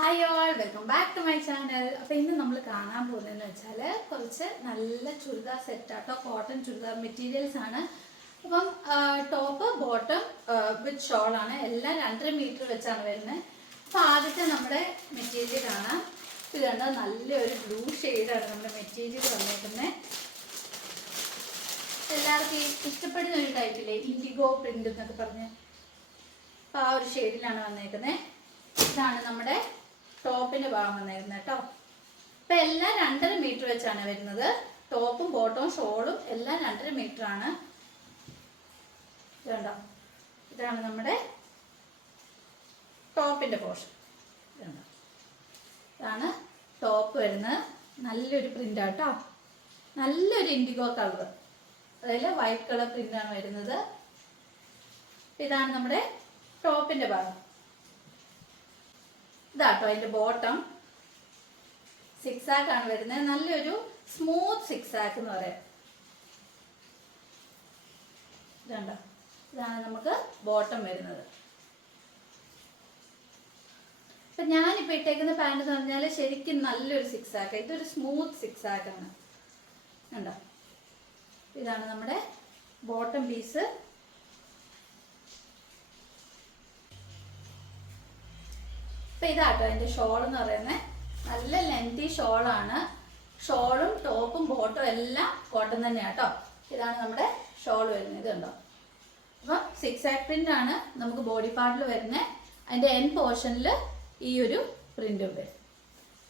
Hi all welcome back to my channel അപ്പോൾ ഇന്ന് നമ്മൾ കാണാൻ പോകുന്നതെന്ന് വെച്ചാൽ കുറച്ച് നല്ല ചുരിദാർ സെറ്റ് ആട്ടോ കോട്ടൺ ചുരിദാർ മെറ്റീരിയൽസ് ആണ്. അപ്പം ടോപ്പ് ബോട്ടം വിത്ത് ഷോളാണ് എല്ലാം രണ്ടര മീറ്റർ വെച്ചാണ് വരുന്നത് അപ്പോൾ ആദ്യത്തെ നമ്മുടെ മെറ്റീരിയൽ കാണാം ഇത് കണ്ട നല്ലൊരു ബ്ലൂ ഷെയ്ഡാണ് നമ്മുടെ മെറ്റീരിയൽ വന്നേക്കുന്നത് എല്ലാവർക്കും ഇഷ്ടപ്പെടുന്ന ഒരു ടൈപ്പില്ലേ ഇൻഡിഗോ പ്രിന്റ് എന്നൊക്കെ പറഞ്ഞ്. അപ്പോൾ ആ ഒരു ഷെയ്ഡിലാണ് വന്നേക്കുന്നത് ഇതാണ് നമ്മുടെ ടോപ്പിന്റെ ഭാഗം വന്നിരുന്നത് കേട്ടോ. ഇപ്പൊ എല്ലാം രണ്ടര മീറ്റർ വെച്ചാണ് വരുന്നത്. ടോപ്പും ബോട്ടവും ഷോളും എല്ലാം രണ്ടര മീറ്റർ ആണ്. ഇതുണ്ടോ ഇതാണ് നമ്മുടെ ടോപ്പിന്റെ പോർഷൻ. ഇതാണ് ടോപ്പ് വരുന്നത്. നല്ലൊരു പ്രിന്റ് ആട്ടോ നല്ലൊരു ഇൻഡിഗോ കളർ അതിൽ വൈറ്റ് കളർ പ്രിന്റാണ് വരുന്നത്. ഇതാണ് നമ്മുടെ ടോപ്പിന്റെ ഭാഗം. ഇതാട്ടോ അതിന്റെ ബോട്ടം സിക്സ് ആണ് വരുന്നത്. നല്ലൊരു സ്മൂത്ത് സിക്സ് ആക്ക് എന്ന് പറയാം. ഇതുണ്ടോ? ഇതാണ് നമുക്ക് ബോട്ടം വരുന്നത്. ഇപ്പൊ ഞാനിപ്പോ ഇട്ടേക്കുന്ന പാന്റ് എന്ന് പറഞ്ഞാൽ ശരിക്കും നല്ലൊരു സിക്സ് ആക്ക് ഇതൊരു സ്മൂത്ത് സിക്സ് ആക്കാണ് കണ്ടോ? ഇതാണ് നമ്മുടെ ബോട്ടം പീസ് ഇപ്പൊ ഇതാട്ടോ എന്റെ ഷോൾ എന്ന് പറയുന്നത് നല്ല ലെങ്തി ഷോളാണ് ഷോളും ടോപ്പും ബോട്ടും എല്ലാം കോട്ടൺ തന്നെയാണ് കേട്ടോ ഇതാണ് നമ്മുടെ ഷോൾ വരുന്നത്. ഇത് കണ്ടോ? അപ്പം സിക്സ് ആക് പ്രിന്റ് ആണ് നമുക്ക് ബോഡി പാർട്ടിൽ വരുന്നത് അതിന്റെ എൻ പോർഷനിൽ ഈ ഒരു പ്രിന്റും വരും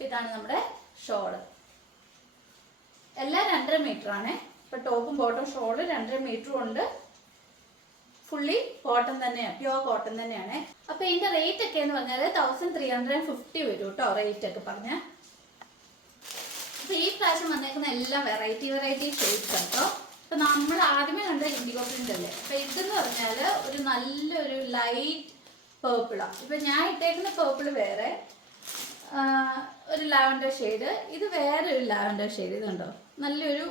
ഇതാണ് നമ്മുടെ ഷോൾ എല്ലാം രണ്ടര മീറ്റർ ആണ്. ഇപ്പൊ ടോപ്പും ബോട്ടും ഷോൾ രണ്ടര മീറ്ററും ഉണ്ട്. ഫുള്ളി കോട്ടൺ തന്നെയാണ് പ്യുവർ കോട്ടൺ തന്നെയാണ്. അപ്പൊ ഇതിന്റെ റേറ്റ് ഒക്കെ എന്ന് പറഞ്ഞാൽ തൗസൻഡ് ത്രീ ഹൺഡ്രഡ് ഫിഫ്റ്റി വരും കേട്ടോ റേറ്റ് ഒക്കെ പറഞ്ഞ. അപ്പൊ ഈ പ്രാവശ്യം വന്നേക്കുന്ന എല്ലാം വെറൈറ്റി വെറൈറ്റി ഷെയ്ഡ്സ് കേട്ടോ. അപ്പൊ നമ്മൾ ആദ്യമേ കണ്ട ഇൻഡിഗോ പ്രിന്റ് അല്ലേ? അപ്പൊ ഇതെന്ന് പറഞ്ഞാൽ ഒരു നല്ലൊരു ലൈറ്റ് പേർപ്പിളാണ് ഇപ്പൊ ഞാൻ ഇട്ടേക്കുന്ന പേർപ്പിൾ വേറെ ഒരു ലാവൻഡർ ഷെയ്ഡ് ഇത് വേറെ ഒരു ലാവൻഡർ ഷെയ്ഡ് ഇതുണ്ടോ? നല്ലൊരു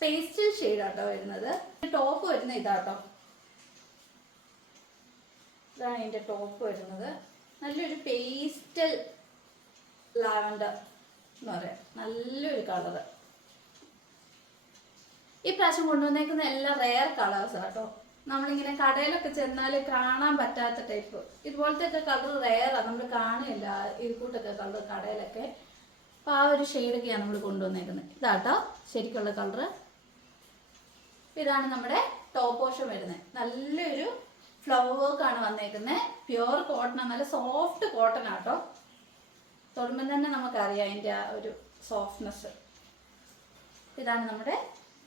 പേസ്റ്റൽ ഷെയ്ഡാട്ടോ വരുന്നത്. ടോപ്പ് വരുന്ന ഇതാട്ടോ. ഇതാണ് ഇതിന്റെ ടോപ്പ് വരുന്നത്. നല്ലൊരു പേസ്റ്റൽ ലാവൻഡർ എന്ന് പറയാം. നല്ലൊരു കളറ് ഈ പ്രാവശ്യം കൊണ്ടുവന്നേക്കുന്ന എല്ലാം റെയർ കളേഴ്സ് കേട്ടോ. നമ്മളിങ്ങനെ കടയിലൊക്കെ ചെന്നാൽ കാണാൻ പറ്റാത്ത ടൈപ്പ് ഇതുപോലത്തെ ഒക്കെ കളർ റെയറാണ് നമ്മൾ കാണില്ല ഇത് കൂട്ടൊക്കെ കളർ കടയിലൊക്കെ. അപ്പൊ ആ ഒരു ഷെയ്ഡൊക്കെയാണ് നമ്മൾ കൊണ്ടുവന്നേക്കുന്നത്. ഇതാട്ടോ. ശരിക്കുള്ള കളറ് ഇതാണ് നമ്മുടെ ടോപ്പ് പോഷൻ വരുന്നത്. നല്ലൊരു ഫ്ലവർ വർക്ക് ആണ് വന്നേക്കുന്നത് പ്യുവർ കോട്ടൺ നല്ല സോഫ്റ്റ് കോട്ടൺ ആട്ടോ തൊടുമ്പം തന്നെ നമുക്കറിയാം അതിന്റെ ആ ഒരു സോഫ്റ്റ്നെസ് ഇതാണ് നമ്മുടെ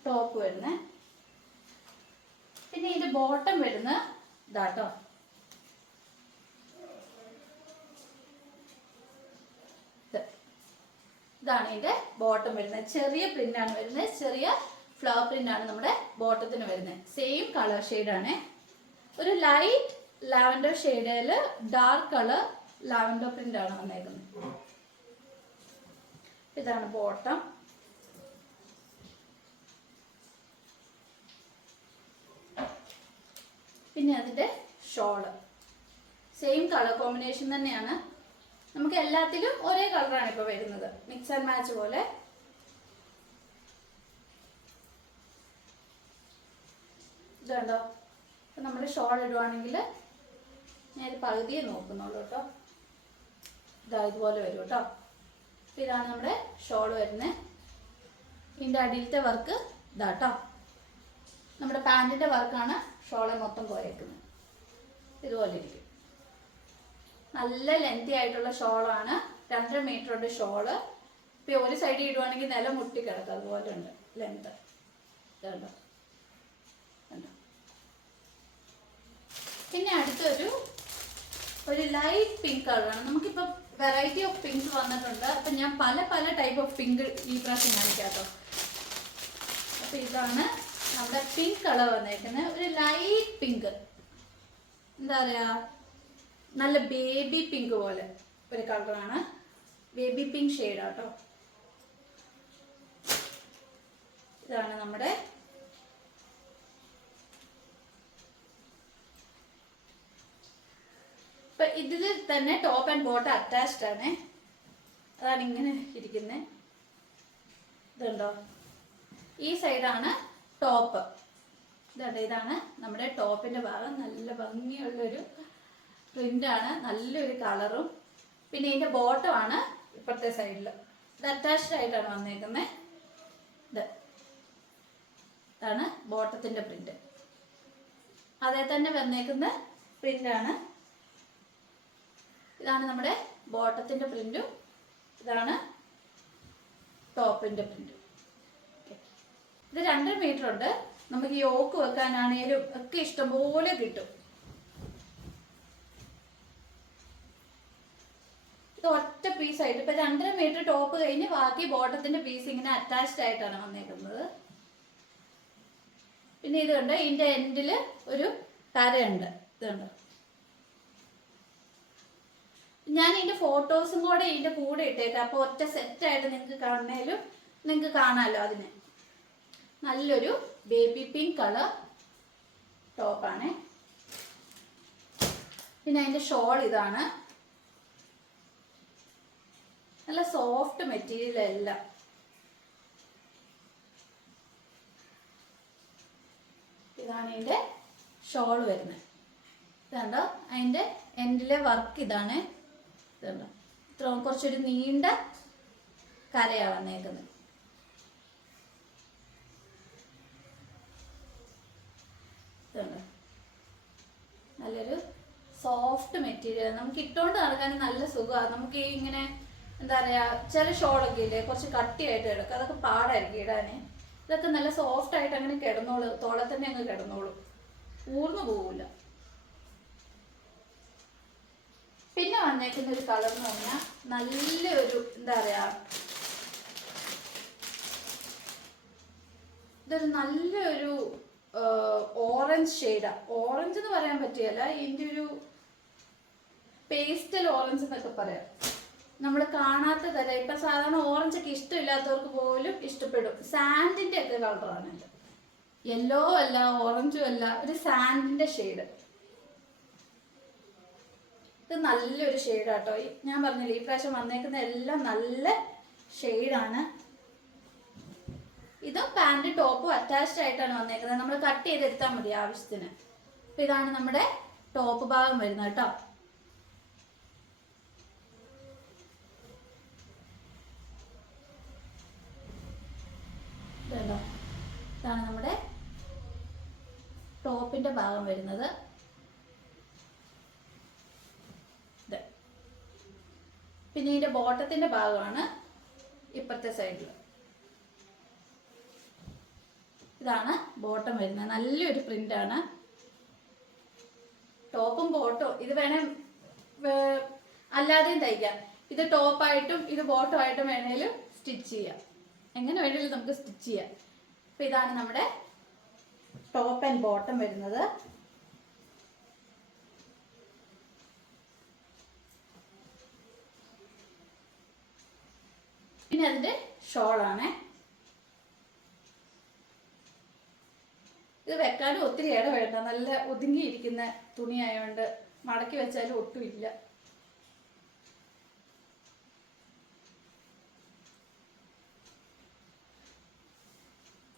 ടോപ്പ് വരുന്നത് പിന്നെ ഇതിന്റെ ബോട്ടം വരുന്ന ഇതാട്ടോ ഇതാണ് ഇതിന്റെ ബോട്ടം വരുന്നത് ചെറിയ പ്രിന്റ് ആണ് വരുന്നത് ചെറിയ ഫ്ലവർ പ്രിന്റ് ആണ് നമ്മുടെ ബോട്ടത്തിന് വരുന്നത് സെയിം കളർ ആണ്. ഒരു ലൈറ്റ് ലാവൻഡർ ഷെയ്ഡിൽ ഡാർക്ക് കളർ ലാവൻഡർ പ്രിന്റ് ആണ് വന്നേക്കുന്നത്. ഇതാണ് ബോട്ടം പിന്നെ അതിന്റെ ഷോൾ സെയിം കളർ കോമ്പിനേഷൻ തന്നെയാണ്. നമുക്ക് എല്ലാത്തിലും ഒരേ കളറാണ് ഇപ്പോൾ വരുന്നത്. മിക്സ് ആൻഡ് മാച്ച് പോലെ. ഇത് ഇപ്പം നമ്മൾ ഷോൾ ഇടുവാണെങ്കിൽ ഞാൻ പകുതിയെ നോക്കുന്നുള്ളൂ കേട്ടോ. ഇതാ ഇതുപോലെ വരും കേട്ടോ. അപ്പം ഇതാണ് നമ്മുടെ ഷോൾ വരുന്നത്. ഇതിന്റെ അടിയിലത്തെ വർക്ക് ഇതാ കേട്ടോ. നമ്മുടെ പാന്റിന്റെ വർക്കാണ് ഷോളെ മൊത്തം പോയേക്കുന്നത് ഇതുപോലെ ഇരിക്കും. നല്ല ലെങ്തി ആയിട്ടുള്ള ഷോളാണ്. രണ്ടര മീറ്ററുടെ ഷോൾ. ഇപ്പം ഒരു സൈഡിൽ ഇടുവാണെങ്കിൽ നില മുട്ടി കിടക്കും. അതുപോലെ ഉണ്ട് ലെങ്ത് ഇതുണ്ടോ കണ്ടോ പിന്നെ അടുത്തൊരു ഒരു ലൈറ്റ് പിങ്ക് കളറാണ് നമുക്കിപ്പോൾ വെറൈറ്റി ഓഫ് പിങ്ക് വന്നിട്ടുണ്ട്. അപ്പം ഞാൻ പല പല ടൈപ്പ് ഓഫ് പിങ്ക് ഈ പ്രാവശ്യം കാണിക്കാം കേട്ടോ അപ്പം ഇതാണ് നമ്മുടെ പിങ്ക് കളർ വന്നേക്കുന്നത് ഒരു ലൈറ്റ് പിങ്ക് എന്താ പറയാ? നല്ല ബേബി പിങ്ക് പോലെ ഒരു കളറാണ് ബേബി പിങ്ക് ഷെയ്ഡാട്ടോ ഇതാണ് നമ്മുടെ ഇപ്പൊ ഇതിൽ തന്നെ ടോപ്പ് ആൻഡ് ബോട്ടം അറ്റാച്ച്ഡ് ആണ്. അതാണ് ഇങ്ങനെ ഇരിക്കുന്നത് ഇതുണ്ടോ? ഈ സൈഡാണ് ടോപ്പ് ഇതുണ്ട് ഇതാണ് നമ്മുടെ ടോപ്പിന്റെ ഭാഗം. നല്ല ഭംഗിയുള്ളൊരു പ്രിന്റാണ് നല്ലൊരു കളറും പിന്നെ ഇതിന്റെ ബോട്ടം ആണ് ഇപ്പുറത്തെ സൈഡിൽ ഇത് അറ്റാച്ച്ഡ് ആയിട്ടാണ് വന്നേക്കുന്നത് ഇത്. ഇതാണ് ബോട്ടത്തിന്റെ പ്രിന്റ് അതേ തന്നെ വന്നേക്കുന്ന പ്രിന്റാണ് ഇതാണ് നമ്മുടെ ബോട്ടത്തിന്റെ പ്രിന്റും ഇതാണ് ടോപ്പിന്റെ പ്രിന്റും. ഇത് രണ്ടര മീറ്റർ ഉണ്ട്. നമുക്ക് ഈ ഓക്ക് വെക്കാനാണേലും ഒക്കെ ഇഷ്ടംപോലെ കിട്ടും. ഇത് ഒറ്റ പീസ് ആയിട്ട് ഇപ്പൊ രണ്ടര മീറ്റർ ടോപ്പ് കഴിഞ്ഞ് ബാക്കി ബോട്ടത്തിന്റെ പീസ് ഇങ്ങനെ അറ്റാച്ച്ഡ് ആയിട്ടാണ് വന്നേക്കുന്നത്. പിന്നെ ഇത് കണ്ട് ഇതിന്റെ എൻഡിൽ ഒരു കരയുണ്ട് കണ്ടോ? ഞാൻ ഇതിന്റെ ഫോട്ടോസും കൂടെ ഇതിന്റെ കൂടെ ഇട്ടേക്കാം. അപ്പൊ ഒറ്റ സെറ്റ് ആയിട്ട് നിങ്ങൾക്ക് കാണണേലും നിങ്ങൾക്ക് കാണാമല്ലോ അതിന്. നല്ലൊരു ബേബി പിങ്ക് കളർ ടോപ്പാണ് പിന്നെ അതിന്റെ ഷോൾ ഇതാണ്. നല്ല സോഫ്റ്റ് മെറ്റീരിയൽ അല്ല ഇതാണ് ഇതിന്റെ ഷോൾ വരുന്നത്. ഇതാണ്ടോ? അതിന്റെ എൻഡിലെ വർക്ക് ഇതാണ്. ഇതുണ്ടോ. ഇത്ര കുറച്ചൊരു നീണ്ട കരയാണ് വന്നേക്കുന്നത്. നല്ലൊരു സോഫ്റ്റ് മെറ്റീരിയൽ നമുക്ക് ഇട്ടുകൊണ്ട് നടക്കാൻ നല്ല സുഖമാണ്. നമുക്ക് ഈ ഇങ്ങനെ എന്താ പറയാ ചില ഷോളൊക്കെ ഇല്ലേ കുറച്ച് കട്ടിയായിട്ട് കിടക്കും. അതൊക്കെ പാടായിരിക്കും ഇടാന്. ഇതൊക്കെ നല്ല സോഫ്റ്റ് ആയിട്ട് അങ്ങനെ കിടന്നോളൂ. തോളെ തന്നെ അങ്ങ് കിടന്നോളൂ. ഊർന്നു പോവില്ല പിന്നെ വന്നേക്കുന്ന ഒരു കളർ എന്ന് പറഞ്ഞാൽ നല്ലൊരു എന്താ പറയാ ഇതൊരു നല്ലൊരു ഓറഞ്ച് ഷെയ്ഡാ ഓറഞ്ച് എന്ന് പറയാൻ പറ്റിയല്ല ഇതിന്റെ ഒരു പേസ്റ്റൽ ഓറഞ്ച് എന്നൊക്കെ പറയാം. നമ്മൾ കാണാത്ത തരം ഇപ്പൊ സാധാരണ ഓറഞ്ച് ഒക്കെ ഇഷ്ടമില്ലാത്തവർക്ക് പോലും ഇഷ്ടപ്പെടും. സാൻഡിന്റെ ഒക്കെ കളറാണ് യെല്ലോ അല്ല ഓറഞ്ചും അല്ല ഒരു സാൻഡിന്റെ ഷെയ്ഡ് ഇത് നല്ലൊരു ഷെയ്ഡാട്ടോ. ഞാൻ പറഞ്ഞില്ല ഈ പ്രാവശ്യം വന്നേക്കുന്ന എല്ലാം നല്ല ഷെയ്ഡാണ്. ഇതും പാന്റ് ടോപ്പും അറ്റാച്ച്ഡ് ആയിട്ടാണ് വന്നേക്കുന്നത്. നമ്മൾ കട്ട് ചെയ്തെടുത്താൽ മതി ആവശ്യത്തിന്. അപ്പൊ ഇതാണ് നമ്മുടെ ടോപ്പ് ഭാഗം വരുന്നത് കേട്ടോ. ഇതാണ് നമ്മുടെ ടോപ്പിന്റെ ഭാഗം വരുന്നത്. പിന്നെ ഇതിന്റെ ബോട്ടത്തിന്റെ ഭാഗമാണ് ഇപ്പുറത്തെ സൈഡിൽ ഇതാണ് ബോട്ടം വരുന്നത്. നല്ലൊരു പ്രിന്റാണ് ടോപ്പും ബോട്ടും ഇത് വേണേ അല്ലാതെയും തയ്ക്കാം. ഇത് ടോപ്പായിട്ടും ഇത് ബോട്ടോ ആയിട്ടും വേണേലും സ്റ്റിച്ച് ചെയ്യാം. എങ്ങനെ വേണേലും നമുക്ക് സ്റ്റിച്ച് ചെയ്യാം. അപ്പൊ ഇതാണ് നമ്മുടെ ടോപ്പ് ആൻഡ് ബോട്ടം വരുന്നത്. പിന്നെ അതിന്റെ ഷോളാണേ. ഇത് വെക്കാനും ഒത്തിരി ഇട വേണ്ട നല്ല ഒതുങ്ങിയിരിക്കുന്ന തുണിയായതുകൊണ്ട് മടക്കി വെച്ചാലും ഒട്ടുമില്ല.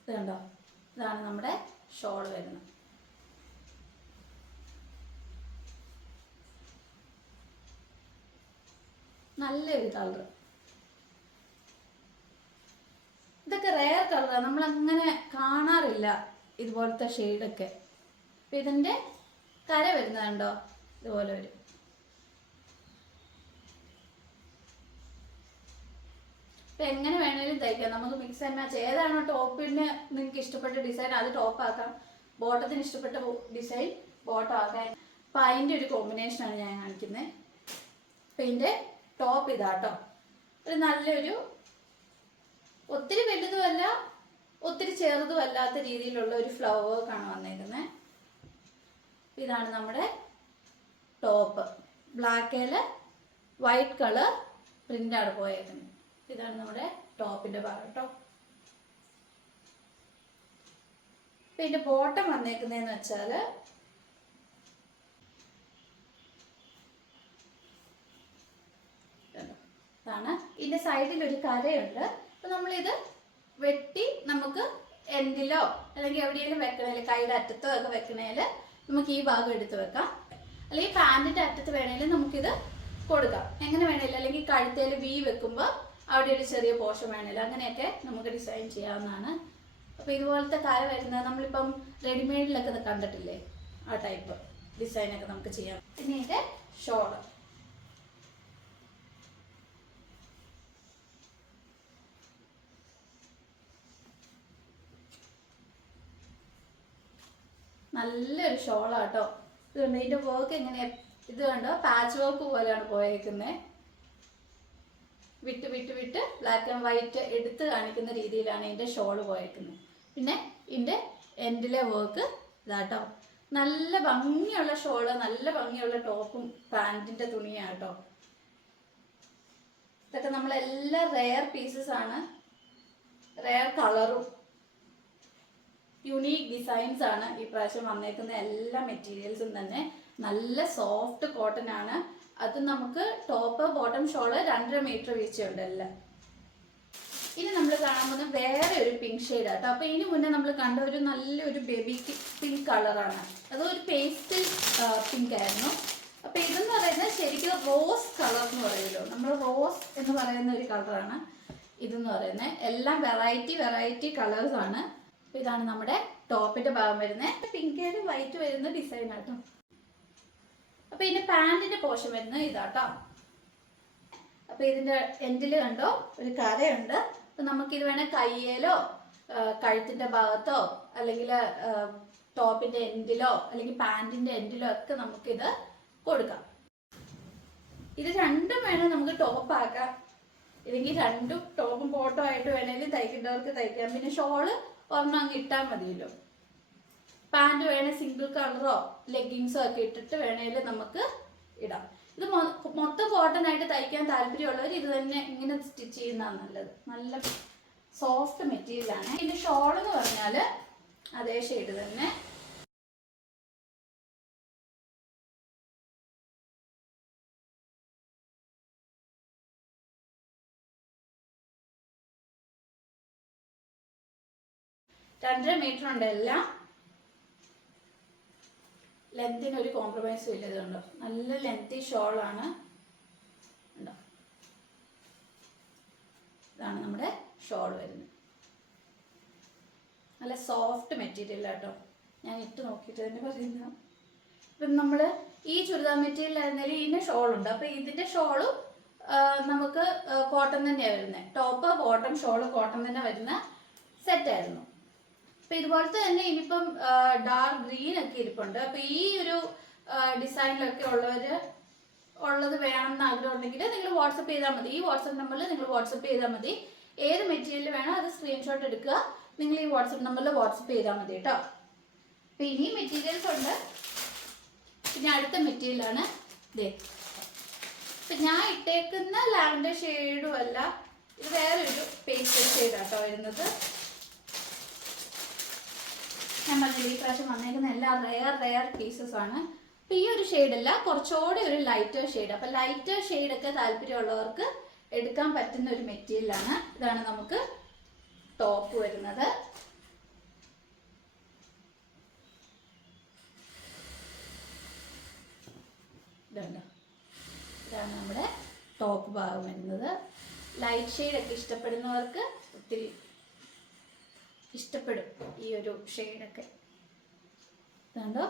ഇതുണ്ടോ ഇതാണ് നമ്മുടെ ഷോൾ വരുന്നത്. നല്ലൊരു കളർ ഇതൊക്കെ റെയർ കളറാണ് നമ്മൾ അങ്ങനെ കാണാറില്ല ഇതുപോലത്തെ ഷെയ്ഡൊക്കെ അപ്പം ഇതിന്റെ കര വരുന്നതുണ്ടോ ഇതുപോലെ വരും. ഇപ്പം എങ്ങനെ വേണേലും തയ്ക്കാം. നമുക്ക് മിക്സ് ആൻഡ് മാച്ച് ഏതാണോ ടോപ്പിന് നിങ്ങൾക്ക് ഇഷ്ടപ്പെട്ട ഡിസൈൻ അത് ടോപ്പ് ആക്കാം. ബോട്ടത്തിന് ഇഷ്ടപ്പെട്ട ഡിസൈൻ ബോട്ടം ആക്കാം. അപ്പം അതിന്റെ ഒരു കോമ്പിനേഷനാണ് ഞാൻ കാണിക്കുന്നത് അപ്പം ടോപ്പ് ഇതാട്ടോ. ഒരു നല്ലൊരു ഒത്തിരി വലുതുമല്ല ഒത്തിരി ചെറുതും അല്ലാത്ത രീതിയിലുള്ള ഒരു ഫ്ലവർ വർക്കാണ് വന്നേക്കുന്നത് ഇതാണ് നമ്മുടെ ടോപ്പ് ബ്ലാക്കിൽ വൈറ്റ് കളർ പ്രിന്റാണ് പോയേക്കുന്നത്. ഇതാണ് നമ്മുടെ ടോപ്പിന്റെ ഭാഗം കേട്ടോ പിന്നെ ഇതിന്റെ ബോട്ടം വന്നേക്കുന്നതെന്ന് വെച്ചാൽ ഇതാണ്. ഇതിന്റെ സൈഡിൽ ഒരു കരയുണ്ട്. അപ്പൊ നമ്മളിത് വെട്ടി നമുക്ക് എന്തിലോ അല്ലെങ്കിൽ എവിടെയെങ്കിലും വെക്കണേൽ കൈയുടെ അറ്റത്തോ ഒക്കെ വെക്കണേൽ നമുക്ക് ഈ ഭാഗം എടുത്ത് വെക്കാം. അല്ലെങ്കിൽ പാന്റിന്റെ അറ്റത്ത് വേണേലും നമുക്കിത് കൊടുക്കാം. എങ്ങനെ വേണേലും അല്ലെങ്കിൽ കഴുത്തേൽ വി വെക്കുമ്പോൾ അവിടെ ഒരു ചെറിയ പോഷൻ വേണേലും അങ്ങനെയൊക്കെ നമുക്ക് ഡിസൈൻ ചെയ്യാവുന്നതാണ്. അപ്പോൾ ഇതുപോലത്തെ കാര്യം വരുന്ന നമ്മളിപ്പം റെഡിമെയ്ഡിലൊക്കെ ഇത് കണ്ടിട്ടില്ലേ? ആ ടൈപ്പ് ഡിസൈനൊക്കെ നമുക്ക് ചെയ്യാം. പിന്നെ ഷോൾ. നല്ലൊരു ഷോളാട്ടോ. ഇത് കണ്ടോ ഇതിന്റെ വർക്ക് എങ്ങനെ ഇത് കണ്ടോ പാച്ച് വർക്ക് പോലെയാണ് പോയേക്കുന്നത് വിട്ട് വിട്ട് വിട്ട് ബ്ലാക്ക് ആൻഡ് വൈറ്റ് എടുത്ത് കാണിക്കുന്ന രീതിയിലാണ് ഇതിന്റെ ഷോൾ പോയേക്കുന്നത് പിന്നെ ഇതിന്റെ എൻഡിലെ വർക്ക് ഇതാട്ടോ. നല്ല ഭംഗിയുള്ള ഷോൾ നല്ല ഭംഗിയുള്ള ടോപ്പും പാന്റിന്റെ തുണിയാണ് കേട്ടോ ഇതൊക്കെ നമ്മളെല്ലാം റെയർ പീസസ് ആണ്. റെയർ കളറും യുണീക്ക് ഡിസൈൻസ് ആണ് ഈ പ്രാവശ്യം വന്നേക്കുന്ന എല്ലാ മെറ്റീരിയൽസും തന്നെ. നല്ല സോഫ്റ്റ് കോട്ടൺ ആണ്. അത് നമുക്ക് ടോപ്പ് ബോട്ടം ഷോൾ രണ്ടര മീറ്റർ വീഴ്ചയുണ്ട് എല്ലാം ഇനി നമ്മൾ കാണാൻ പോകുന്ന വേറെ ഒരു പിങ്ക് ഷെയ്ഡ് ആട്ടോ അപ്പൊ ഇതിന് മുന്നേ നമ്മൾ കണ്ട ഒരു നല്ലൊരു ബേബി പിങ്ക് കളറാണ് അത് ഒരു പേസ്റ്റ് പിങ്ക് ആയിരുന്നു. അപ്പൊ ഇതെന്ന് പറയുന്നത് ശരിക്കും റോസ് കളർ എന്ന് പറയുമല്ലോ നമ്മൾ റോസ് എന്ന് പറയുന്ന ഒരു കളറാണ് ഇതെന്ന് പറയുന്നത്. എല്ലാം വെറൈറ്റി വെറൈറ്റി കളേഴ്സ് ആണ്. അപ്പൊ ഇതാണ് നമ്മുടെ ടോപ്പിന്റെ ഭാഗം വരുന്നത്. പിങ്ക് ആൻഡ് വൈറ്റ് വരുന്ന ഡിസൈൻ ആട്ടോ. അപ്പൊ ഇതിന്റെ പാന്റിന്റെ പോഷൻ വരുന്നത് ഇതാട്ടോ. അപ്പൊ ഇതിന്റെ എൻഡിൽ കണ്ടോ ഒരു കരയുണ്ട് അപ്പൊ നമുക്ക് ഇത് വേണേൽ കയ്യേലോ കഴുത്തിന്റെ ഭാഗത്തോ അല്ലെങ്കിൽ ടോപ്പിന്റെ എൻഡിലോ അല്ലെങ്കിൽ പാന്റിന്റെ എൻഡിലോ ഒക്കെ നമുക്കിത് കൊടുക്കാം. ഇത് രണ്ടും വേണേൽ നമുക്ക് ടോപ്പ് ആക്കാം. ഇല്ലെങ്കിൽ രണ്ടും ടോപ്പും ബോട്ടോ ആയിട്ട് വേണമെങ്കിൽ തയ്ക്കേണ്ടവർക്ക് തയ്ക്കാം. പിന്നെ ഷോൾ ഒരെണ്ണം അങ്ങ് ഇട്ടാൽ മതിയല്ലോ. പാന്റ് വേണേൽ സിംഗിൾ കളറോ ലെഗിങ്സോ ഒക്കെ ഇട്ടിട്ട് വേണേൽ നമുക്ക് ഇടാം. ഇത് മൊത്തം കോട്ടൺ ആയിട്ട് തയ്ക്കാൻ താല്പര്യമുള്ളവർ ഇത് തന്നെ ഇങ്ങനെ സ്റ്റിച്ച് ചെയ്യുന്നതാണ് നല്ലത്. നല്ല സോഫ്റ്റ് മെറ്റീരിയലാണ് ഇതിന്റെ ഷോൾ എന്ന് പറഞ്ഞാൽ അതേ ഷെയ്ഡ് തന്നെ. രണ്ടര മീറ്റർ ഉണ്ട് എല്ലാം. ലെങ്തിന് ഒരു കോംപ്രമൈസും ഇല്ല ഇതുണ്ടോ നല്ല ലെങ്തി ഷോളാണ് ഉണ്ടോ ഇതാണ് നമ്മുടെ ഷോൾ വരുന്നത്. നല്ല സോഫ്റ്റ് മെറ്റീരിയൽ ആട്ടോ. ഞാൻ ഇട്ട് നോക്കിയിട്ട് തന്നെ പറയുന്ന. ഇപ്പം നമ്മൾ ഈ ചുരിദാർ മെറ്റീരിയൽ ആയിരുന്നാലും ഇതിന് ഷോളുണ്ട് അപ്പോൾ ഇതിന്റെ ഷോളും നമുക്ക് കോട്ടൺ തന്നെയാണ് വരുന്നത് ടോപ്പ് ബോട്ടം ഷോൾ കോട്ടൺ തന്നെ വരുന്ന സെറ്റായിരുന്നു അപ്പൊ ഇതുപോലത്തെ തന്നെ ഇനിയിപ്പം ഡാർക്ക് ഗ്രീൻ ഒക്കെ ഇരിപ്പുണ്ട്. അപ്പൊ ഈ ഒരു ഡിസൈനിലൊക്കെ ഉള്ളവര് ഉള്ളത് വേണം എന്ന് ആഗ്രഹം ഉണ്ടെങ്കിൽ നിങ്ങൾ വാട്സപ്പ് ചെയ്താൽ മതി. ഈ വാട്സപ്പ് നമ്പറിൽ നിങ്ങൾ വാട്സപ്പ് ചെയ്താൽ മതി. ഏത് മെറ്റീരിയൽ വേണോ അത് സ്ക്രീൻഷോട്ട് എടുക്കുക. നിങ്ങൾ ഈ വാട്സപ്പ് നമ്പറിൽ വാട്സപ്പ് ചെയ്താൽ മതി കേട്ടോ. അപ്പൊ ഇനി മെറ്റീരിയൽസ് ഉണ്ട്. പിന്നെ അടുത്ത മെറ്റീരിയലാണ് ദേ. അപ്പൊ ഞാൻ ഇട്ടേക്കുന്ന ലാവൻഡർ ഷെയ്ഡും അല്ല ഇത് വേറൊരു പേസ്റ്റൽ ഷെയ്ഡാട്ടോ വരുന്നത്. ഞാൻ പറഞ്ഞില്ല ഈ പ്രാവശ്യം വന്നേക്കുന്ന എല്ലാ റെയർ റെയർ പീസസ് ആണ്. അപ്പൊ ഈ ഒരു ഷെയ്ഡ് അല്ല കുറച്ചുകൂടെ ഒരു ലൈറ്റർ ഷെയ്ഡ് അപ്പൊ ലൈറ്റർ ഷെയ്ഡ് ഒക്കെ താല്പര്യമുള്ളവർക്ക് എടുക്കാൻ പറ്റുന്ന ഒരു മെറ്റീരിയൽ ആണ്. ഇതാണ് നമുക്ക് ടോപ്പ് വരുന്നത്. ഇതാണ് നമ്മുടെ ടോപ്പ് ഭാഗം വരുന്നത്. ലൈറ്റ് ഷെയ്ഡ് ഒക്കെ ഇഷ്ടപ്പെടുന്നവർക്ക് ഒത്തിരി ഇഷ്ടപ്പെടും ഈ ഒരു ഷെയ്ഡൊക്കെ ഇതാണ്ടോ?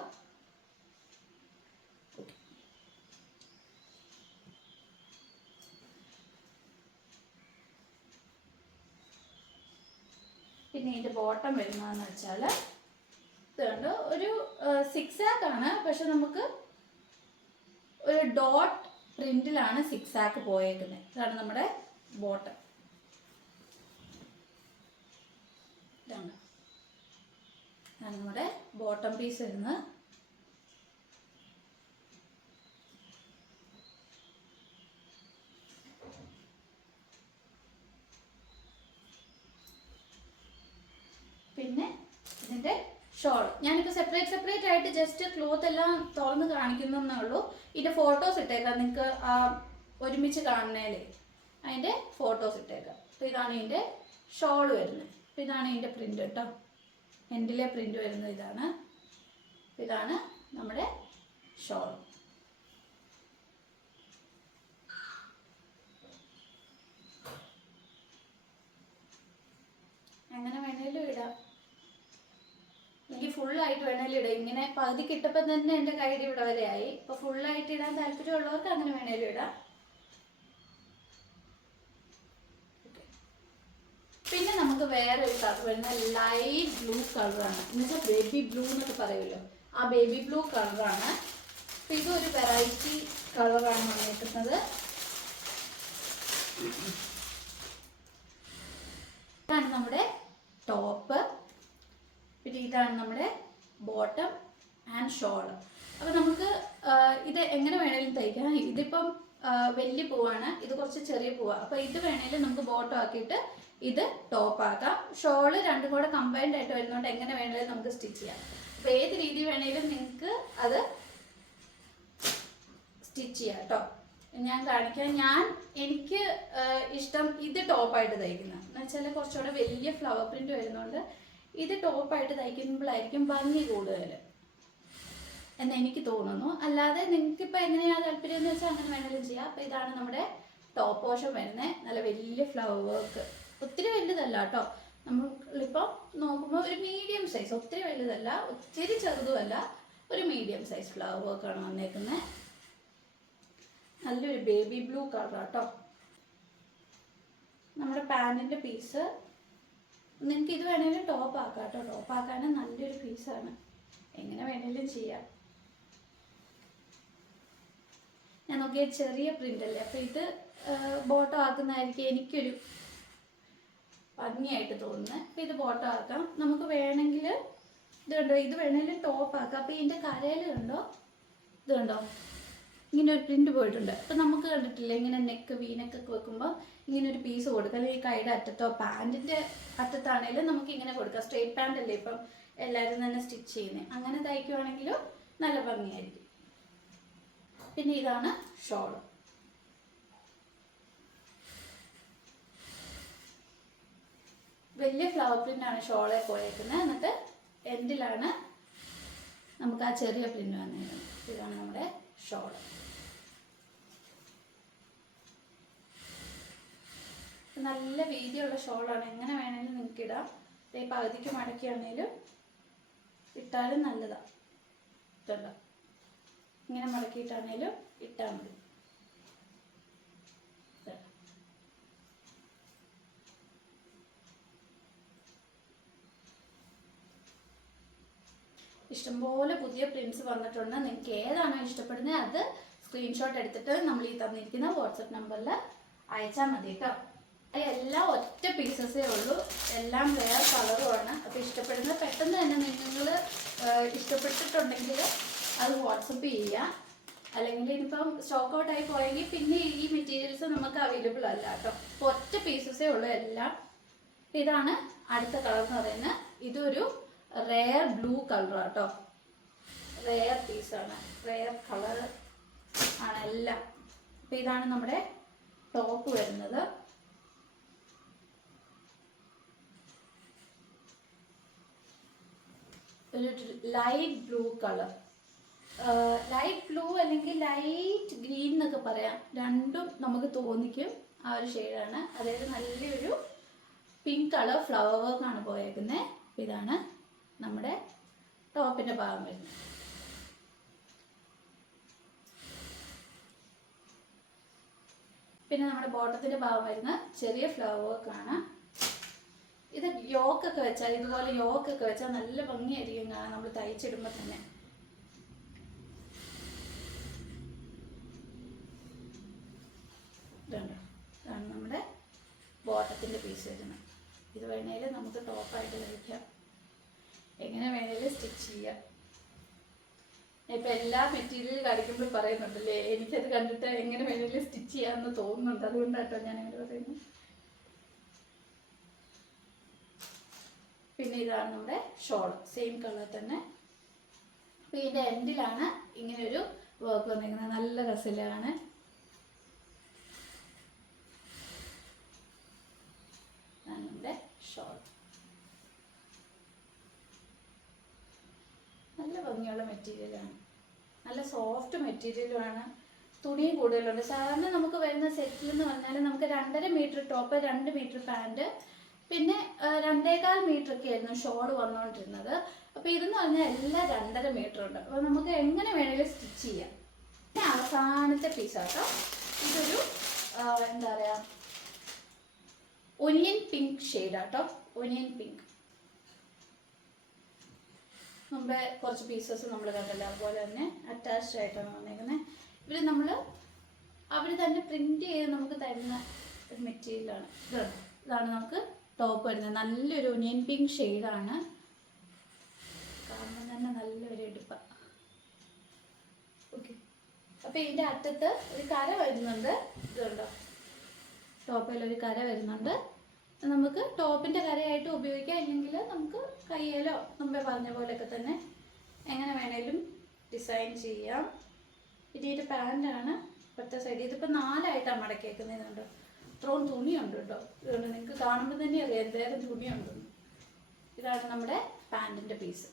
പിന്നെ ഇതിന്റെ ബോട്ടം വരുന്നതെന്ന് വെച്ചാൽ ഇതുണ്ട്? ഒരു സിക്സ് ആക്ക് ആണ്. പക്ഷെ നമുക്ക് ഒരു ഡോട്ട് പ്രിന്റിലാണ് സിക്സ് ആക്ക് പോയേക്കുന്നത് ഇതാണ് നമ്മുടെ ബോട്ടം ഇതാണ് ഇതാണ് നമ്മുടെ ബോട്ടം പീസ് ഇന്ന് പിന്നെ ഇതിന്റെ ഷോൾ ഞാനിപ്പോൾ സെപ്പറേറ്റ് സെപ്പറേറ്റ് ആയിട്ട് ജസ്റ്റ് ക്ലോത്ത് എല്ലാം തുറന്ന് കാണിക്കുന്നേ ഉള്ളൂ. ഇതിന്റെ ഫോട്ടോസ് ഇട്ടേക്കാം. നിങ്ങൾക്ക് ആ ഒരുമിച്ച് കാണുന്നതിലേ അതിന്റെ ഫോട്ടോസ് ഇട്ടേക്കാം. അപ്പോൾ ഇതാണ് ഇതിന്റെ ഷോൾ വരുന്നത്. അപ്പോൾ ഇതാണ് ഇതിന്റെ പ്രിന്റ് കേട്ടോ എൻഡിലെ പ്രിന്റ് വരുന്നത് ഇതാണ്. ഇതാണ് നമ്മുടെ ഷോൾ എങ്ങനെ വേണേലും ഇടാം. എനിക്ക് ഫുള്ളായിട്ട് വേണേലും ഇടാം. ഇങ്ങനെ പകുതി കിട്ടപ്പം തന്നെ എന്റെ കൈയുടെ ഇവിടെ വരെയായി ഇപ്പോൾ ഫുള്ളായിട്ട് ഇടാൻ താല്പര്യമുള്ളവർക്ക് അങ്ങനെ വേണേലും ഇടാം. പിന്നെ നമുക്ക് വേറെ ഒരു കളർ വരുന്ന ലൈറ്റ് ബ്ലൂ കളറാണ് എന്നുവെച്ചാൽ ബേബി ബ്ലൂ എന്നൊക്കെ പറയുമല്ലോ ആ ബേബി ബ്ലൂ കളറാണ് അപ്പം ഇതൊരു വെറൈറ്റി കളറാണ് വന്നിരിക്കുന്നത്. ഇതാണ് നമ്മുടെ ടോപ്പ് പിന്നെ ഇതാണ് നമ്മുടെ ബോട്ടം ആൻഡ് ഷോൾ അപ്പോൾ നമുക്ക് ഇത് എങ്ങനെ വേണേലും തയ്ക്കാം. ഇതിപ്പം വലിയ പൂവാണ്. ഇത് കുറച്ച് ചെറിയ പൂവാണ് അപ്പോൾ ഇത് വേണേലും നമുക്ക് ബോട്ടം ആക്കിയിട്ട് ഇത് ടോപ്പ് ആക്കാം. ഷോൾ രണ്ടും കൂടെ കമ്പൈൻഡ് ആയിട്ട് വരുന്നതുകൊണ്ട് എങ്ങനെ വേണമെങ്കിലും നമുക്ക് സ്റ്റിച്ച് ചെയ്യാം. അപ്പോൾ ഏത് രീതി വേണേലും നിങ്ങൾക്ക് അത് സ്റ്റിച്ച് ചെയ്യാം കേട്ടോ ഞാൻ കാണിക്കാം. ഞാൻ എനിക്ക് ഇഷ്ടം ഇത് ടോപ്പായിട്ട് തയ്ക്കുന്നത് എന്ന് വെച്ചാൽ കുറച്ചുകൂടെ വലിയ ഫ്ലവർ പ്രിന്റ് വരുന്നതുകൊണ്ട് ഇത് ടോപ്പായിട്ട് തയ്ക്കുമ്പോഴായിരിക്കും ഭംഗി കൂടുതൽ എന്ന് എനിക്ക് തോന്നുന്നു. അല്ലാതെ നിങ്ങൾക്ക് ഇപ്പം എങ്ങനെയാണ് താല്പര്യം എന്ന് വെച്ചാൽ അങ്ങനെ വേണമെങ്കിലും ചെയ്യാം. അപ്പം ഇതാണ് നമ്മുടെ ടോപ്പ് പോഷൻ വരുന്നത് നല്ല വലിയ ഫ്ലവർ വർക്ക് ഒത്തിരി വലുതല്ല കേട്ടോ. നമ്മളിപ്പോൾ നോക്കുമ്പോൾ ഒരു മീഡിയം സൈസ് ഒത്തിരി വലുതല്ല ഒത്തിരി ചെറുതുമല്ല ഒരു മീഡിയം സൈസ് ഫ്ലവർ വർക്കാണ് വന്നേക്കുന്നത് നല്ലൊരു ബേബി ബ്ലൂ കളർ കേട്ടോ നമ്മുടെ പാന്റിന്റെ പീസ് നിങ്ങൾക്ക് ഇത് വേണമെങ്കിലും ടോപ്പ് ആക്കാം കേട്ടോ. ടോപ്പ് ആക്കാൻ നല്ലൊരു പീസാണ് എങ്ങനെ വേണമെങ്കിലും ചെയ്യാം. ഞാൻ നോക്കിയ ചെറിയ പ്രിന്റ് അല്ലേ? അപ്പോൾ ഇത് ബോട്ടോ ആക്കുന്നതായിരിക്കും എനിക്കൊരു ഭംഗിയായിട്ട് തോന്നുന്നത് അപ്പം ഇത് ബോട്ടം ആക്കാം. നമുക്ക് വേണമെങ്കിൽ ഇത് കണ്ടോ ഇത് വേണമെങ്കിൽ ടോപ്പ് ആക്കാം. അപ്പോൾ ഇതിന്റെ കരയിൽ കണ്ടോ ഇത് കണ്ടോ? ഇങ്ങനെ ഒരു പ്രിന്റ് പോയിട്ടുണ്ട്. അപ്പം നമുക്ക് കണ്ടിട്ടില്ല ഇങ്ങനെ നെക്ക് വീനക്കൊക്കെ വെക്കുമ്പോൾ ഇങ്ങനെ ഒരു പീസ് കൊടുക്കാം. അല്ലെങ്കിൽ കൈയുടെ അറ്റത്തോ പാന്റിന്റെ അറ്റത്താണെങ്കിലും നമുക്ക് ഇങ്ങനെ കൊടുക്കാം. സ്ട്രെയിറ്റ് പാന്റ് അല്ലേ ഇപ്പം എല്ലാവരും തന്നെ സ്റ്റിച്ച് ചെയ്യുന്നത് അങ്ങനെ തയ്ക്കുവാണെങ്കിലും നല്ല ഭംഗിയായിരിക്കും. പിന്നെ ഇതാണ് ഷോൾ വലിയ ഫ്ലവർ പ്രിന്റ് ആണ് ഷോളെ പോയേക്കുന്നത്. എന്നിട്ട് എൻഡിലാണ് നമുക്ക് ആ ചെറിയ പ്രിന്റ് വന്നിരുന്നത് ഇതാണ് നമ്മുടെ ഷോൾ നല്ല വീതിയുള്ള ഷോളാണ്. എങ്ങനെ വേണമെങ്കിലും നിങ്ങൾക്ക് ഇടാം. ഈ പകുതിക്ക് മടക്കിയാണെങ്കിലും ഇട്ടാലും നല്ലതാണ് ഇതുണ്ടോ? ഇങ്ങനെ മടക്കിയിട്ടാണേലും ഇട്ടാൽ മതി ഇതാ. ഇഷ്ടംപോലെ പുതിയ പ്രിന്റ്സ് വന്നിട്ടുണ്ട്. നിങ്ങൾക്ക് ഏതാണോ ഇഷ്ടപ്പെടുന്നത് അത് സ്ക്രീൻഷോട്ട് എടുത്തിട്ട് നമ്മൾ ഈ തന്നിരിക്കുന്ന വാട്സപ്പ് നമ്പറിൽ അയച്ചാൽ മതി കേട്ടോ എല്ലാം ഒറ്റ പീസസേ ഉള്ളൂ. എല്ലാം വേറെ കളറുമാണ് അപ്പോൾ ഇഷ്ടപ്പെടുന്ന പെട്ടെന്ന് തന്നെ നിങ്ങൾ ഇഷ്ടപ്പെട്ടിട്ടുണ്ടെങ്കിൽ അത് വാട്സപ്പ് ചെയ്യുക അല്ലെങ്കിൽ ഇനിയിപ്പം സ്റ്റോക്ക് ഔട്ട് ആയി പോയെങ്കിൽ പിന്നെ ഈ മെറ്റീരിയൽസ് നമുക്ക് അവൈലബിൾ അല്ല കേട്ടോ ഒറ്റ പീസസേ ഉള്ളൂ എല്ലാം. ഇതാണ് അടുത്ത കളർ എന്ന് പറയുന്നത്. ഇതൊരു റെയർ ബ്ലൂ കളർ കേട്ടോ റെയർ പീസാണ് റെയർ കളർ ആണ് എല്ലാം. അപ്പം ഇതാണ് നമ്മുടെ ടോപ്പ് വരുന്നത്. ഒരു light blue colour light blue അല്ലെങ്കിൽ ലൈറ്റ് ഗ്രീൻ എന്നൊക്കെ പറയാം. രണ്ടും നമുക്ക് തോന്നിക്കും ആ ഒരു ഷെയ്ഡാണ് അതായത് നല്ലൊരു പിങ്ക് കളർ ഫ്ലവർ വർക്കാണ് പോയേക്കുന്നത് ഇതാണ് നമ്മുടെ ടോപ്പിന്റെ ഭാഗം വരുന്നത്. പിന്നെ നമ്മുടെ ബോട്ടത്തിന്റെ ഭാഗം വരുന്ന ചെറിയ ഫ്ലവർ വർക്കാണ് ഇത് യോക്കൊക്കെ വെച്ചാൽ ഇതുപോലെ യോക്കൊക്കെ വെച്ചാൽ നല്ല ഭംഗിയായിരിക്കും കാണാൻ നമ്മൾ തയ്ച്ചിടുമ്പോൾ തന്നെ. നമ്മുടെ ബോട്ടത്തിന്റെ പീസ് വരുന്നത്. ഇത് വേണേലും നമുക്ക് ടോപ്പായിട്ട് കഴിക്കാം എങ്ങനെ വേണേലും സ്റ്റിച്ച് ചെയ്യാം. ഇപ്പം എല്ലാ മെറ്റീരിയൽ കാണിക്കുമ്പോൾ പറയുന്നുണ്ടല്ലേ എനിക്കത് കണ്ടിട്ട് എങ്ങനെ വേണേലും സ്റ്റിച്ച് ചെയ്യാമെന്ന് തോന്നുന്നുണ്ട്. അതുകൊണ്ടാട്ടോ ഞാൻ അങ്ങനെ പറയുന്നത് പിന്നെ ഇതാണ് നമ്മുടെ ഷോൾ സെയിം കളർ തന്നെ. അപ്പോൾ എൻഡിലാണ് ഇങ്ങനെ ഒരു വർക്ക് വന്നിരിക്കുന്നത്. നല്ല രസത്തിലാണ് ഭംഗിയുള്ള മെറ്റീരിയലാണ് നല്ല സോഫ്റ്റ് മെറ്റീരിയലുമാണ് തുണിയും കൂടുതലുണ്ട്. സാധാരണ നമുക്ക് വരുന്ന സെറ്റിൽ എന്ന് പറഞ്ഞാൽ നമുക്ക് രണ്ടര മീറ്റർ ടോപ്പ് രണ്ട് മീറ്റർ പാന്റ് പിന്നെ രണ്ടേകാൽ മീറ്റർ ഒക്കെ ആയിരുന്നു ഷോൾ വന്നുകൊണ്ടിരുന്നത്. അപ്പോൾ ഇതെന്ന് പറഞ്ഞാൽ എല്ലാം രണ്ടര മീറ്റർ ഉണ്ട്. അപ്പോൾ നമുക്ക് എങ്ങനെ വേണമെങ്കിലും സ്റ്റിച്ച് ചെയ്യാം. പിന്നെ അവസാനത്തെ പീസാട്ടോ ഇതൊരു എന്താ പറയുക ഒനിയൻ പിങ്ക് ഷെയ്ഡാട്ടോ ഒനിയൻ പിങ്ക് മുമ്പേ കുറച്ച് പീസസ് നമ്മൾ കണ്ടല്ലോ അതുപോലെ തന്നെ അറ്റാച്ച്ഡ് ആയിട്ടാണ് വന്നേക്കുന്നത് ഇവർ നമ്മൾ അവർ തന്നെ പ്രിന്റ് ചെയ്ത് നമുക്ക് തരുന്ന ഒരു മെറ്റീരിയലാണ് ഇതാണ് ഇതാണ് നമുക്ക് ടോപ്പ് വരുന്നത്. നല്ലൊരു ഒനിയൻ പിങ്ക് ഷെയ്ഡാണ് കാണുമ്പോൾ തന്നെ നല്ലൊരു എടുപ്പ. ഓക്കെ അപ്പോൾ ഇതിന്റെ അറ്റത്ത് ഒരു കര വരുന്നുണ്ട്. ഇതുണ്ടോ ടോപ്പിൽ ഒരു കര വരുന്നുണ്ട്. നമുക്ക് ടോപ്പിന്റെ കരയായിട്ട് ഉപയോഗിക്കാം. അല്ലെങ്കിൽ നമുക്ക് കയ്യേലോ മുമ്പേ പറഞ്ഞ പോലെയൊക്കെ തന്നെ എങ്ങനെ വേണേലും ഡിസൈൻ ചെയ്യാം. ഇതിന്റെ പാന്റാണ് ഇപ്പോഴത്തെ സൈഡ്. ഇതിപ്പോൾ നാലായിട്ടാണ് മടക്കിയേക്കുന്നത് കണ്ടോ? ഇത്രയും തുണിയുണ്ട് കേട്ടോ. ഇതുകൊണ്ട് നിങ്ങൾക്ക് കാണുമ്പോൾ തന്നെ അറിയാം എന്തേലും തുണിയുണ്ടെന്ന് ഇതാണ് നമ്മുടെ പാന്റിന്റെ പീസ്.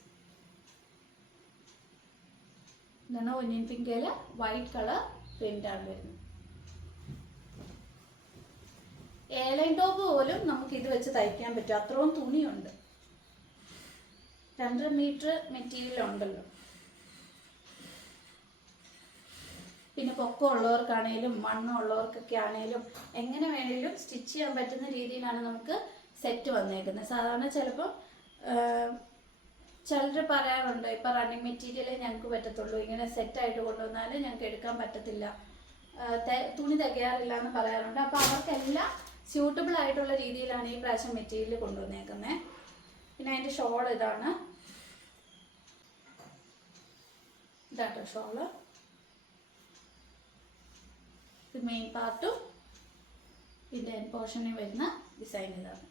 ഇതാണ് ഒന്നിയൻ പിങ്കയിൽ വൈറ്റ് കളർ പ്രിന്റാണ് വരുന്നത്. ഏലൈൻ ടോപ്പ് പോലും നമുക്ക് ഇത് വെച്ച് തയ്ക്കാൻ പറ്റും. അത്രയും തുണിയുണ്ട്. രണ്ടര മീറ്റർ മെറ്റീരിയൽ ഉണ്ടല്ലോ. പിന്നെ പൊക്കം ഉള്ളവർക്കാണേലും മണ്ണുള്ളവർക്കൊക്കെ ആണേലും എങ്ങനെ വേണേലും സ്റ്റിച്ച് ചെയ്യാൻ പറ്റുന്ന രീതിയിലാണ് നമുക്ക് സെറ്റ് വന്നേക്കുന്നത്. സാധാരണ ചിലപ്പം ചിലർ പറയാറുണ്ട് ഇപ്പം റണ്ണിങ് മെറ്റീരിയലേ ഞങ്ങൾക്ക് പറ്റത്തുള്ളൂ. ഇങ്ങനെ സെറ്റായിട്ട് കൊണ്ടുവന്നാൽ ഞങ്ങൾക്ക് എടുക്കാൻ പറ്റത്തില്ല. തുണി തികയാറില്ല എന്ന് പറയാറുണ്ട്. അപ്പോൾ അവർക്കെല്ലാം സ്യൂട്ടബിൾ ആയിട്ടുള്ള രീതിയിലാണ് ഈ പ്രാവശ്യം മെറ്റീരിയൽ കൊണ്ടുവന്നേക്കുന്നത് പിന്നെ അതിന്റെ ഷോൾ ഇതാണ്. ഇതാട്ടോ ഷോൾ മെയിൻ പാർട്ടും ഇതിന്റെ എൻ പോർഷനിൽ വരുന്ന ഡിസൈൻ ഇതാണ്.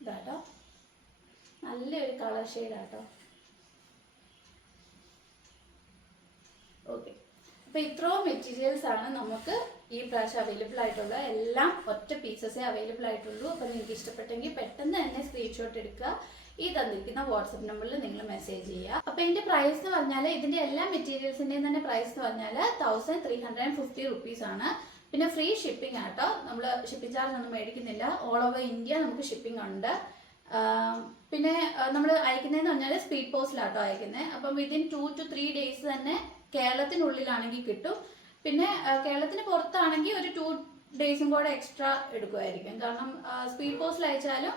ഇതാട്ടോ. നല്ലൊരു കളർ ഷെയ്ഡാട്ടോ ഓക്കെ അപ്പോൾ ഇത്രയും മെറ്റീരിയൽസ് ആണ് നമുക്ക് ഈ പ്രാവശ്യം അവൈലബിൾ ആയിട്ടുള്ള എല്ലാം ഒറ്റ പീസസേ അവൈലബിൾ ആയിട്ടുള്ളൂ. അപ്പോൾ നിങ്ങൾക്ക് ഇഷ്ടപ്പെട്ടെങ്കിൽ പെട്ടെന്ന് തന്നെ സ്ക്രീൻഷോട്ട് എടുക്കുക. ഈ തന്നിരിക്കുന്ന വാട്സപ്പ് നമ്പറിൽ നിങ്ങൾ മെസ്സേജ് ചെയ്യുക. അപ്പോൾ ഇതിന്റെ പ്രൈസ് എന്ന് പറഞ്ഞാൽ ഇതിന്റെ എല്ലാ മെറ്റീരിയൽസിന്റെയും തന്നെ പ്രൈസ് എന്ന് പറഞ്ഞാൽ thousand three hundred and fifty rupees ആണ്. പിന്നെ ഫ്രീ ഷിപ്പിംഗ് ആട്ടോ. നമ്മൾ ഷിപ്പിംഗ് ചാർജ് ഒന്നും മേടിക്കുന്നില്ല. ഓൾ ഓവർ ഇന്ത്യ നമുക്ക് ഷിപ്പിംഗ് ഉണ്ട്. പിന്നെ നമ്മൾ അയക്കുന്നതെന്ന് പറഞ്ഞാൽ സ്പീഡ് പോസ്റ്റിലാട്ടോ അയക്കുന്നത് അപ്പം within two two three days തന്നെ കേരളത്തിനുള്ളിലാണെങ്കിൽ കിട്ടും. പിന്നെ കേരളത്തിന് പുറത്താണെങ്കിൽ ഒരു ടു ഡേയ്സും കൂടെ എക്സ്ട്രാ എടുക്കുമായിരിക്കും. കാരണം സ്പീഡ് പോസ്റ്റിൽ അയച്ചാലും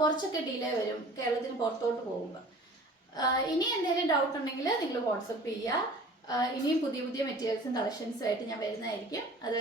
കുറച്ചൊക്കെ ഡിലേ വരും കേരളത്തിന് പുറത്തോട്ട് പോകുമ്പോൾ ഇനി എന്തെങ്കിലും ഡൗട്ട് ഉണ്ടെങ്കിൽ നിങ്ങൾ വാട്സപ്പ് ചെയ്യുക. ഇനിയും പുതിയ പുതിയ മെറ്റീരിയൽസും കളക്ഷൻസും ആയിട്ട് ഞാൻ വരുന്നതായിരിക്കും. അത്